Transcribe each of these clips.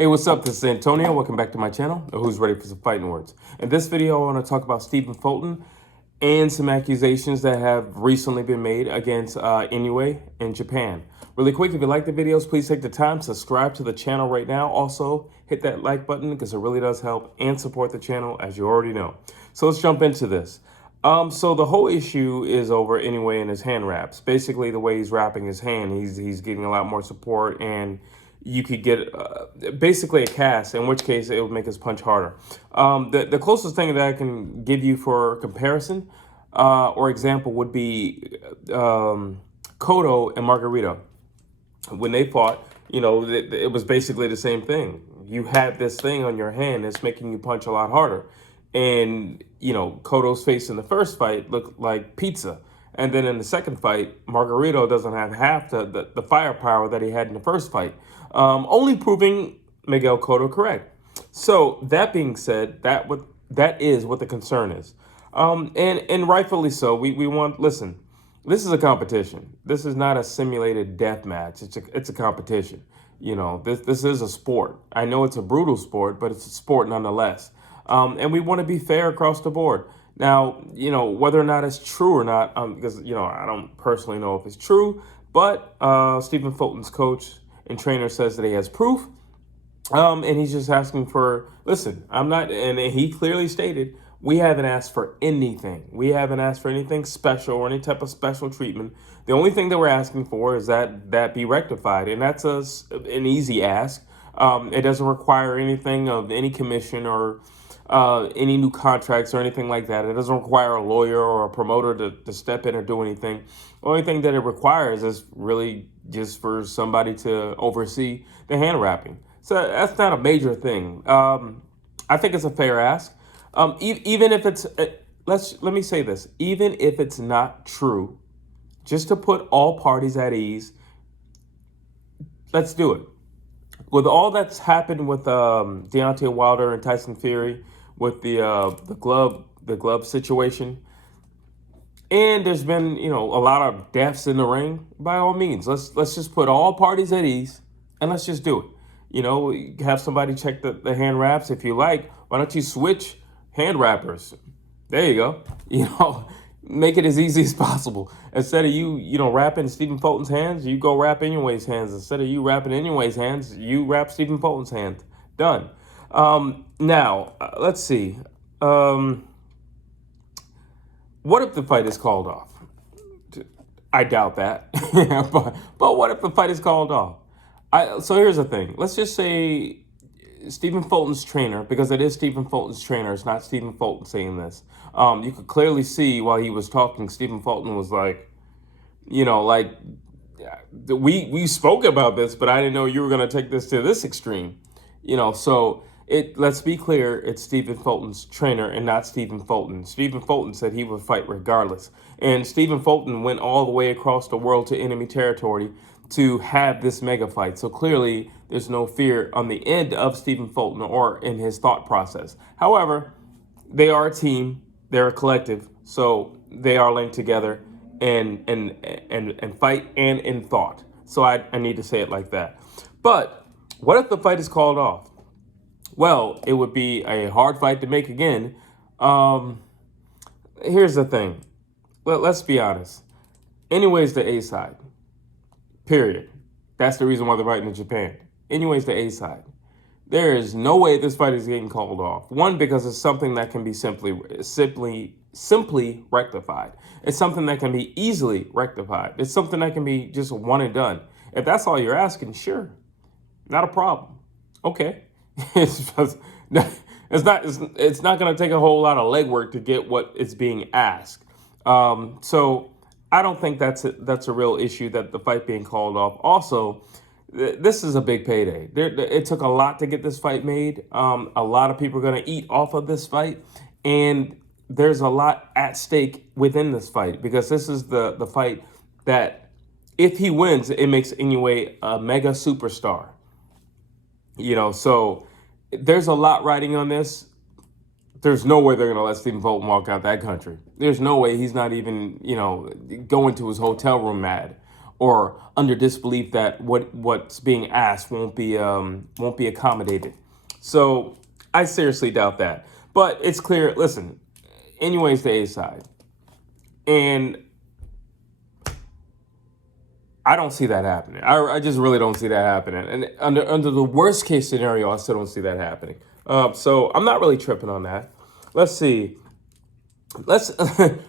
Hey, what's up? This is Antonio. Welcome back to my channel, Who's Ready for Some Fighting Words. In this video, I want to talk about Stephen Fulton and some accusations that have recently been made against Inoue in Japan. Really quick, if you like the videos, please take the time, subscribe to the channel right now. Also, hit that like button because it really does help, and support the channel as you already know. So let's jump into this. So the whole issue is over Inoue and his hand wraps. Basically, the way he's wrapping his hand, he's getting a lot more support, and you could get basically a cast, in which case it would make his punch harder. The closest thing that I can give you for comparison or example would be Cotto and Margarito. When they fought, you know, it was basically the same thing. You had this thing on your hand that's making you punch a lot harder. And, you know, Cotto's face in the first fight looked like pizza. And then in the second fight, Margarito doesn't have half the firepower that he had in the first fight. Only proving Miguel Cotto correct. So that being said, that is what the concern is. And rightfully so. We want, listen, this is a competition. This is not a simulated death match. It's a competition. You know, this is a sport. I know it's a brutal sport, but it's a sport nonetheless. And we want to be fair across the board. Now, you know, whether or not it's true or not, because, you know, I don't personally know if it's true, but Stephen Fulton's coach and trainer says that he has proof, and he's just asking for, listen, I'm not, and he clearly stated, we haven't asked for anything. We haven't asked for anything special or any type of special treatment. The only thing that we're asking for is that be rectified, and that's an easy ask. It doesn't require anything of any commission or any new contracts or anything like that. It doesn't require a lawyer or a promoter to step in or do anything. The only thing that it requires is really just for somebody to oversee the hand wrapping. So that's not a major thing. I think it's a fair ask. Even if it's, let me say this, even if it's not true, just to put all parties at ease, let's do it. With all that's happened with Deontay Wilder and Tyson Fury, with the glove situation, and there's been, you know, a lot of deaths in the ring. By all means, let's just put all parties at ease and let's just do it. You know, have somebody check the hand wraps if you like. Why don't you switch hand wrappers? There you go. You know, make it as easy as possible. Instead of you know, wrapping Stephen Fulton's hands, you go wrap Inoue's hands. Instead of you wrapping Inoue's hands, you wrap Stephen Fulton's hands. Done. Now, let's see. What if the fight is called off? I doubt that. but what if the fight is called off? So here's the thing. Let's just say Stephen Fulton's trainer, because it is Stephen Fulton's trainer, it's not Stephen Fulton saying this. You could clearly see while he was talking, Stephen Fulton was like, you know, like, we spoke about this, but I didn't know you were going to take this to this extreme. You know, so let's be clear, it's Stephen Fulton's trainer and not Stephen Fulton. Stephen Fulton said he would fight regardless. And Stephen Fulton went all the way across the world to enemy territory to have this mega fight. So clearly there's no fear on the end of Stephen Fulton or in his thought process. However, they are a team, they're a collective, so they are linked together and fight and in thought. So I need to say it like that. But what if the fight is called off? Well, it would be a hard fight to make again. Here's the thing. Let's be honest. Inoue's the A side. Period. That's the reason why they're fighting in Japan. Inoue's the A side. There is no way this fight is getting called off. One, because it's something that can be simply rectified. It's something that can be easily rectified. It's something that can be just one and done. If that's all you're asking, sure, not a problem. Okay. It's not going to take a whole lot of legwork to get what is being asked. So I don't think that's a real issue, that the fight being called off. Also, this is a big payday. It took a lot to get this fight made. A lot of people are going to eat off of this fight, and there's a lot at stake within this fight, because this is the fight that, if he wins, it makes Inoue a mega superstar. You know, so there's a lot riding on this. There's no way they're going to let Stephen Fulton walk out that country. There's no way he's not even, you know, going to his hotel room mad. or under disbelief that what's being asked won't be accommodated. So I seriously doubt that. But it's clear. Listen, Inoue's the A side, and I don't see that happening. I just really don't see that happening. And under the worst case scenario, I still don't see that happening. So I'm not really tripping on that. Let's see. Let's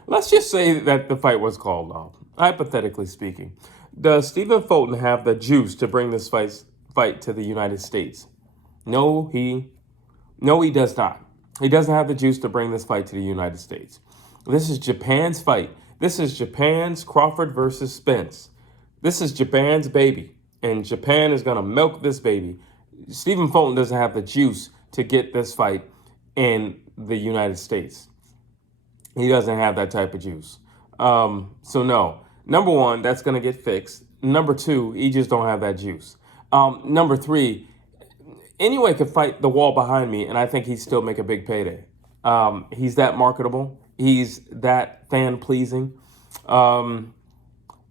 let's just say that the fight was called off. Hypothetically speaking, does Stephen Fulton have the juice to bring this fight to the United States? No, he does not. He doesn't have the juice to bring this fight to the United States. This is Japan's fight. This is Japan's Crawford versus Spence. This is Japan's baby, and Japan is going to milk this baby. Stephen Fulton doesn't have the juice to get this fight in the United States. He doesn't have that type of juice. So no. Number one, that's going to get fixed. Number two, he just don't have that juice. Number three, Inoue could fight the wall behind me, and I think he'd still make a big payday. He's that marketable. He's that fan-pleasing.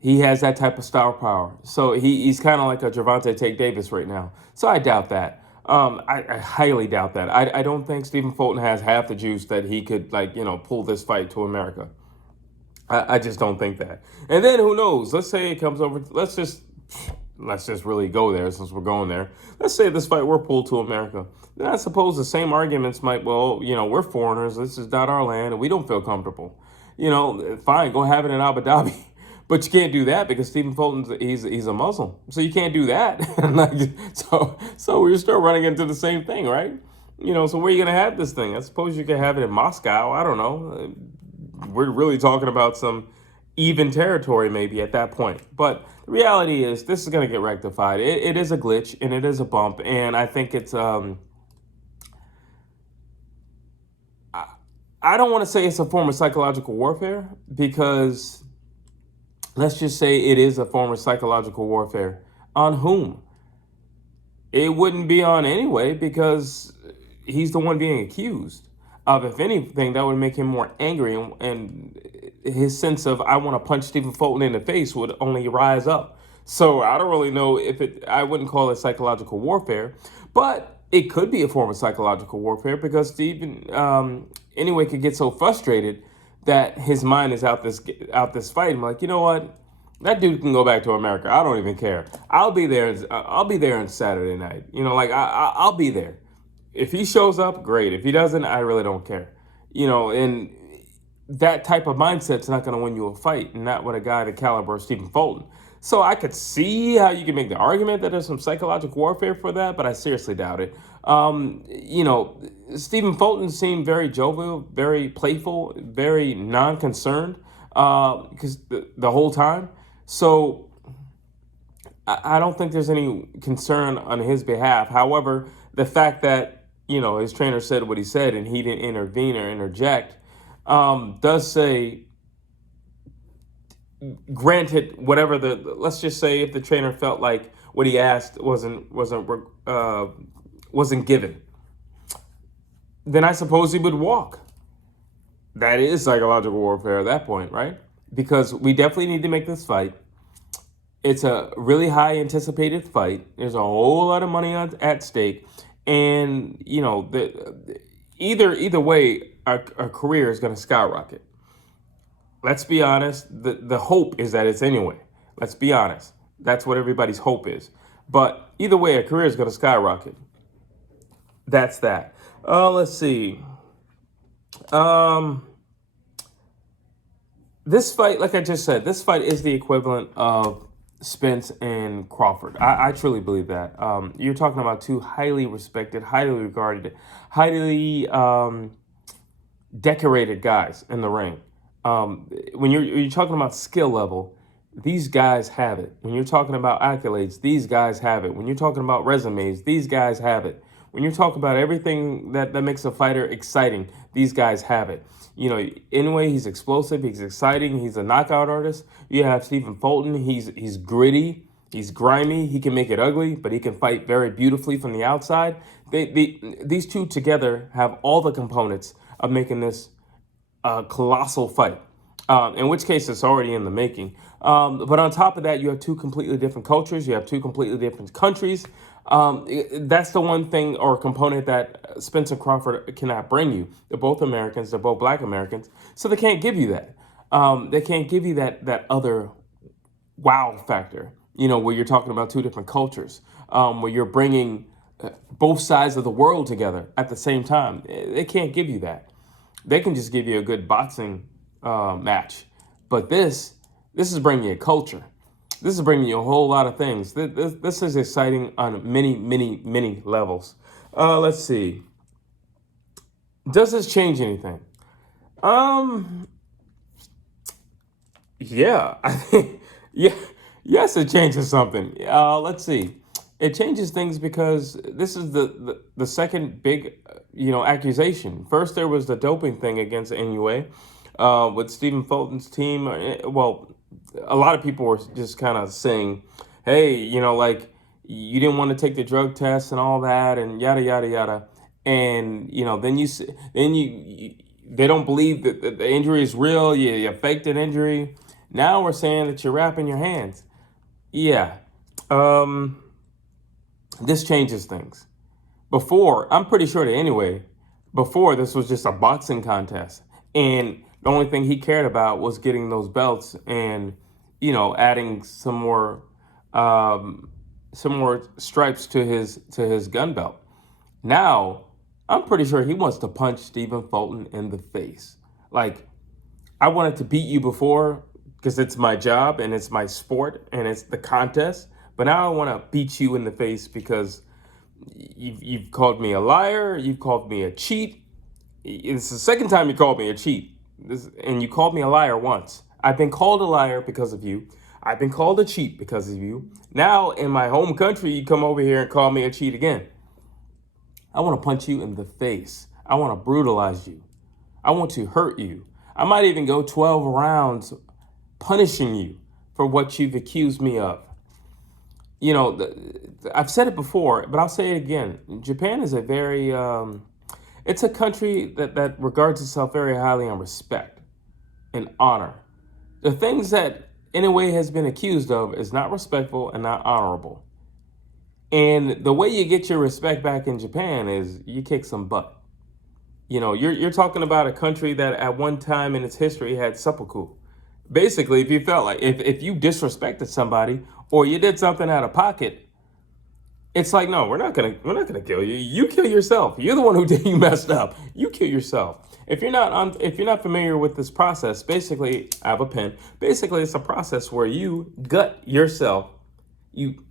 He has that type of star power. So he's kind of like a Gervonta Tate Davis right now. So I doubt that. I highly doubt that. I don't think Stephen Fulton has half the juice that he could, pull this fight to America. I just don't think that. And then who knows? Let's say it comes over. Let's just really go there since we're going there. Let's say this fight were pulled to America. Then I suppose the same arguments might, we're foreigners. This is not our land, and we don't feel comfortable. Fine, go have it in Abu Dhabi. But you can't do that because Stephen Fulton's he's a Muslim, so you can't do that. so we're still running into the same thing, right? So where are you gonna have this thing? I suppose you could have it in Moscow. I don't know. We're really talking about some even territory maybe at that point. But the reality is this is gonna get rectified. It is a glitch and it is a bump, and I think it's I don't want to say it's a form of psychological warfare because. Let's just say it is a form of psychological warfare. On whom? It wouldn't be on Inoue because he's the one being accused of. If anything, that would make him more angry, and his sense of I want to punch Stephen Fulton in the face would only rise up. So I don't really know I wouldn't call it psychological warfare, but it could be a form of psychological warfare because Stephen Inoue could get so frustrated that his mind is out this fight. I'm like, you know what? That dude can go back to America. I don't even care. I'll be there. I'll be there on Saturday night. I'll be there. If he shows up, great. If he doesn't, I really don't care. And that type of mindset's not going to win you a fight, and not with a guy the caliber of Stephen Fulton. So I could see how you can make the argument that there's some psychological warfare for that, but I seriously doubt it. Stephen Fulton seemed very jovial, very playful, very non-concerned because the whole time. So I don't think there's any concern on his behalf. However, the fact that, his trainer said what he said and he didn't intervene or interject does say, granted, whatever let's just say if the trainer felt like what he asked wasn't given, then I suppose he would walk. That is psychological warfare at that point, right? Because we definitely need to make this fight. It's a really high anticipated fight. There's a whole lot of money at stake. And, either way, our career is going to skyrocket. Let's be honest. The hope is that it's Inoue. Let's be honest. That's what everybody's hope is. But either way, a career is going to skyrocket. That's that. Let's see. This fight, like I just said, this fight is the equivalent of Spence and Crawford. I truly believe that. You're talking about two highly respected, highly regarded, highly decorated guys in the ring. When you're talking about skill level, these guys have it. When you're talking about accolades, these guys have it. When you're talking about resumes, these guys have it. When you're talking about everything that makes a fighter exciting, these guys have it. Inoue, he's explosive, he's exciting, he's a knockout artist. You have Stephen Fulton, he's gritty, he's grimy, he can make it ugly, but he can fight very beautifully from the outside. These two together have all the components of making this a colossal fight. in which case it's already in the making. But on top of that, you have two completely different cultures. You have two completely different countries. That's the one thing or component that Spencer Crawford cannot bring you. They're both Americans. They're both Black Americans. So they can't give you that. They can't give you that other wow factor, where you're talking about two different cultures, where you're bringing both sides of the world together at the same time. They can't give you that. They can just give you a good boxing match. But this is bringing you a culture. This is bringing you a whole lot of things. This is exciting on many, many, many levels. Let's see. Does this change anything? Yeah, I think, yeah, yes, it changes something. Let's see. It changes things because this is the second big, accusation. First, there was the doping thing against Inoue with Stephen Fulton's team. Well, a lot of people were just kind of saying, hey, like you didn't want to take the drug test and all that and yada, yada, yada. And, they don't believe that the injury is real. You faked an injury. Now we're saying that you're wrapping your hands. Yeah. This changes things. Before, I'm pretty sure that anyway, before this was just a boxing contest. And the only thing he cared about was getting those belts and, adding some more stripes to his gun belt. Now, I'm pretty sure he wants to punch Stephen Fulton in the face. Like, I wanted to beat you before because it's my job and it's my sport and it's the contest. But now I want to beat you in the face because you've called me a liar. You've called me a cheat. It's the second time you called me a cheat. And you called me a liar once. I've been called a liar because of you. I've been called a cheat because of you. Now, in my home country, you come over here and call me a cheat again. I want to punch you in the face. I want to brutalize you. I want to hurt you. I might even go 12 rounds punishing you for what you've accused me of. I've said it before, but I'll say it again. Japan is a very, it's a country that regards itself very highly on respect and honor. The things that Inoue has been accused of is not respectful and not honorable. And the way you get your respect back in Japan is you kick some butt. You're talking about a country that at one time in its history had seppuku. Basically, if you felt like if you disrespected somebody or you did something out of pocket, it's like, no, we're not gonna kill you. You kill yourself. You're the one you messed up. You kill yourself. If you're not familiar with this process, basically, I have a pen. Basically, it's a process where you gut yourself, you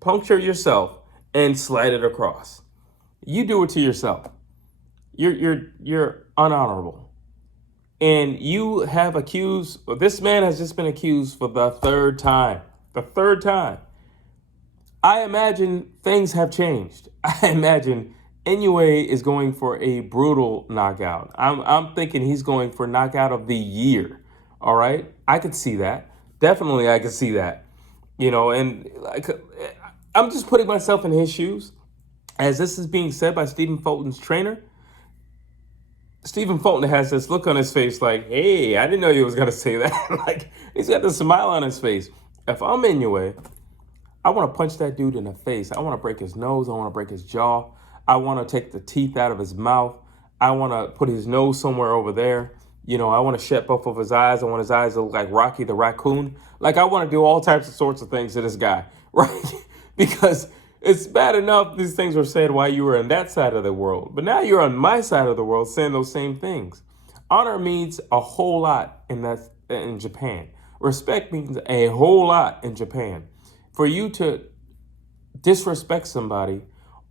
puncture yourself, and slide it across. You do it to yourself. You're unhonorable. And you have this man has just been accused for the third time. The third time. I imagine things have changed. I imagine Inoue is going for a brutal knockout. I'm thinking he's going for knockout of the year. All right? I could see that. Definitely I could see that. And I'm just putting myself in his shoes. As this is being said by Stephen Fulton's trainer, Stephen Fulton has this look on his face like, hey, I didn't know you was going to say that. Like, he's got this smile on his face. If I'm Inoue, I want to punch that dude in the face. I want to break his nose. I want to break his jaw. I want to take the teeth out of his mouth. I want to put his nose somewhere over there. I want to shut both of his eyes. I want his eyes to look like Rocky the Raccoon. Like, I want to do all types of sorts of things to this guy, right? Because it's bad enough these things were said while you were on that side of the world. But now you're on my side of the world saying those same things. Honor means a whole lot in Japan. Respect means a whole lot in Japan. For you to disrespect somebody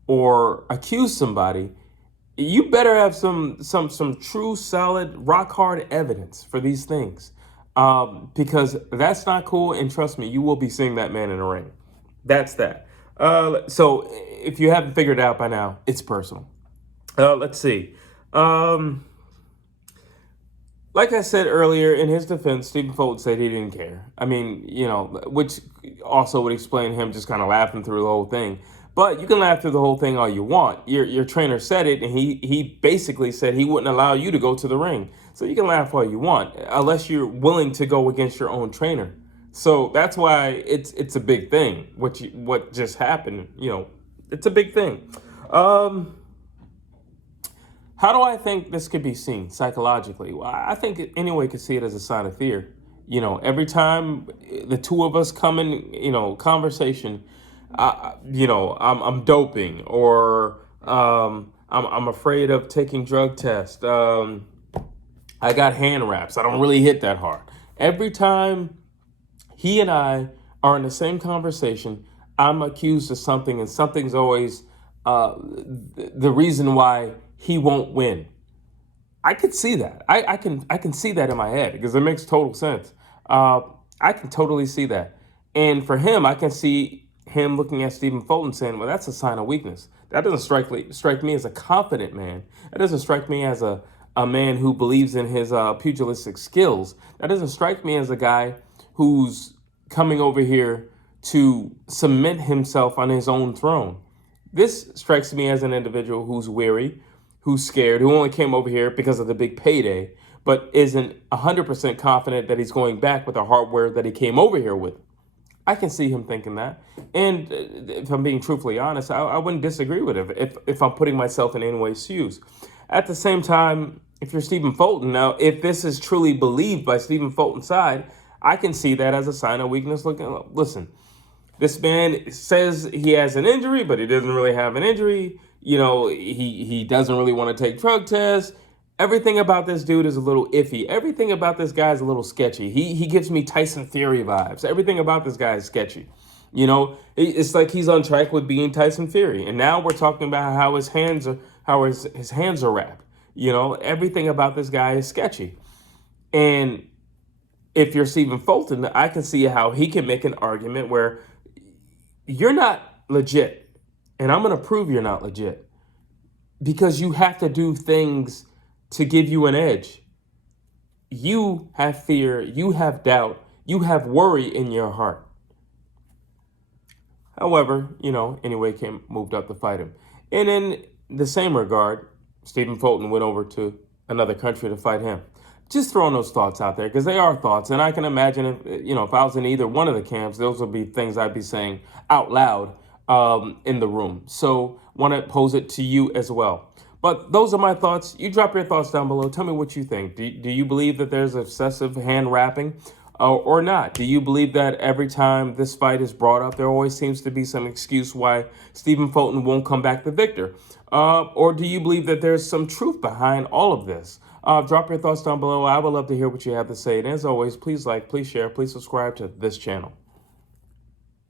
or accuse somebody, you better have some true, solid, rock hard evidence for these things. Because that's not cool. And trust me, you will be seeing that man in the ring. That's that. So if you haven't figured it out by now, it's personal. Let's see. Like I said earlier, in his defense, Stephen Fulton said he didn't care. I mean, which also would explain him just kind of laughing through the whole thing. But you can laugh through the whole thing all you want. Your trainer said it, and he basically said he wouldn't allow you to go to the ring. So you can laugh all you want, unless you're willing to go against your own trainer. So that's why it's a big thing. What just happened, it's a big thing. How do I think this could be seen psychologically? Well, I think Inoue could see it as a sign of fear. Every time the two of us come in, conversation, I'm doping, or I'm afraid of taking drug tests. I got hand wraps. I don't really hit that hard. Every time he and I are in the same conversation, I'm accused of something, and something's always the reason why he won't win. I could see that. I can see that in my head because it makes total sense. I can totally see that. And for him, I can see him looking at Stephen Fulton saying, well, that's a sign of weakness. That doesn't strike me as a confident man. That doesn't strike me as a man who believes in his pugilistic skills. That doesn't strike me as a guy who's coming over here to cement himself on his own throne. This strikes me as an individual who's weary, who's scared, who only came over here because of the big payday, but isn't 100% confident that he's going back with the hardware that he came over here with. I can see him thinking that. And if I'm being truthfully honest, I wouldn't disagree with it if I'm putting myself in Inoue's shoes. At the same time, if you're Stephen Fulton, now, if this is truly believed by Stephen Fulton's side, I can see that as a sign of weakness. Listen, this man says he has an injury, but he doesn't really have an injury. He doesn't really want to take drug tests. Everything about this dude is a little iffy. Everything about this guy is a little sketchy. He gives me Tyson Fury vibes. Everything about this guy is sketchy. It's like he's on track with being Tyson Fury. And now we're talking about how his hands are wrapped. Everything about this guy is sketchy. And if you're Stephen Fulton, I can see how he can make an argument where you're not legit, and I'm going to prove you're not legit, because you have to do things to give you an edge. You have fear, you have doubt, you have worry in your heart. However, Inoue moved up to fight him. And in the same regard, Stephen Fulton went over to another country to fight him. Just throwing those thoughts out there, because they are thoughts. And I can imagine if I was in either one of the camps, those would be things I'd be saying out loud in the room. So want to pose it to you as well. But those are my thoughts. You drop your thoughts down below. Tell me what you think. Do you believe that there's excessive hand wrapping or not? Do you believe that every time this fight is brought up, there always seems to be some excuse why Stephen Fulton won't come back the victor? Or do you believe that there's some truth behind all of this? Drop your thoughts down below. I would love to hear what you have to say. And as always, please like, please share, please subscribe to this channel.